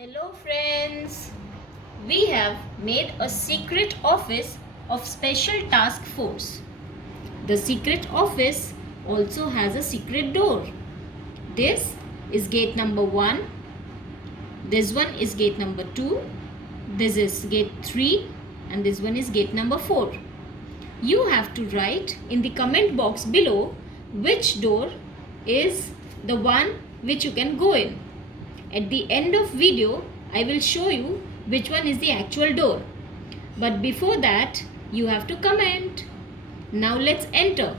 Hello friends, we have made a secret office of Special Task Force. The secret office also has a secret door. This is gate number 1, this one is gate number 2, this is gate 3 and this one is gate number 4. You have to write in the comment box below which door is the one which you can go in. At the end of video, I will show you which one is the actual door. But before that, you have to comment. Now let's enter.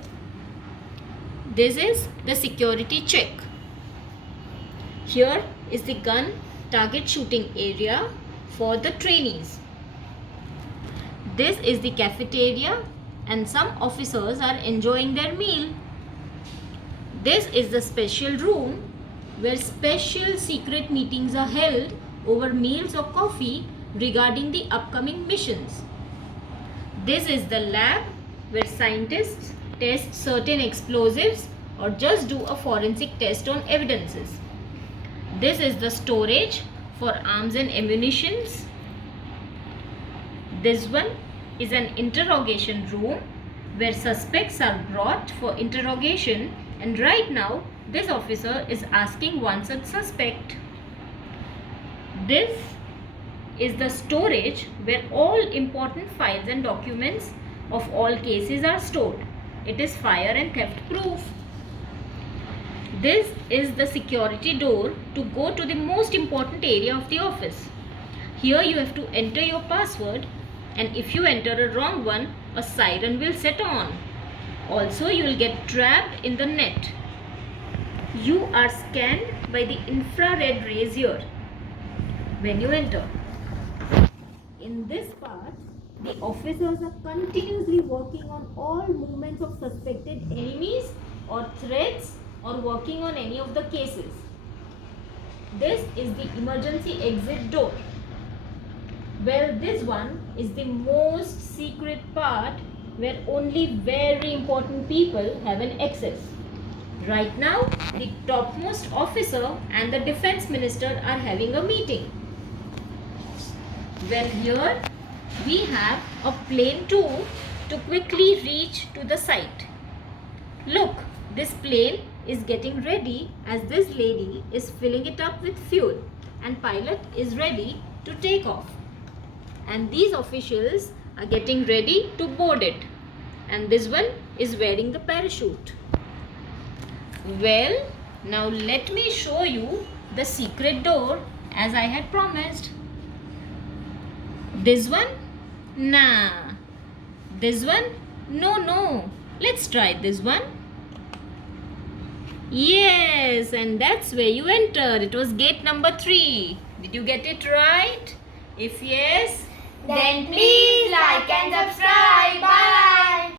This is the security check. Here is the gun target shooting area for the trainees. This is the cafeteria and some officers are enjoying their meal. This is the special room where special secret meetings are held over meals or coffee regarding the upcoming missions. This is the lab where scientists test certain explosives or just do a forensic test on evidences. This is the storage for arms and ammunitions. This one is an interrogation room where suspects are brought for interrogation, and right now this officer is asking one such suspect. This is the storage where all important files and documents of all cases are stored. It is fire and theft proof. This is the security door to go to the most important area of the office. Here you have to enter your password, and if you enter a wrong one, a siren will set on. Also, you will get trapped in the net. You are scanned by the infrared rays here when you enter. In this part, the officers are continuously working on all movements of suspected enemies or threats or working on any of the cases. This is the emergency exit door. Well, this one is the most secret part where only very important people have an access. Right now, the topmost officer and the defense minister are having a meeting. Well, here we have a plane too to quickly reach to the site. Look, this plane is getting ready as this lady is filling it up with fuel and pilot is ready to take off. And these officials are getting ready to board it. And this one is wearing the parachute. Well, now let me show you the secret door as I had promised. This one? Nah. This one? No. Let's try this one. Yes, and that's where you entered. It was gate number 3. Did you get it right? If yes, then please like and subscribe. Bye.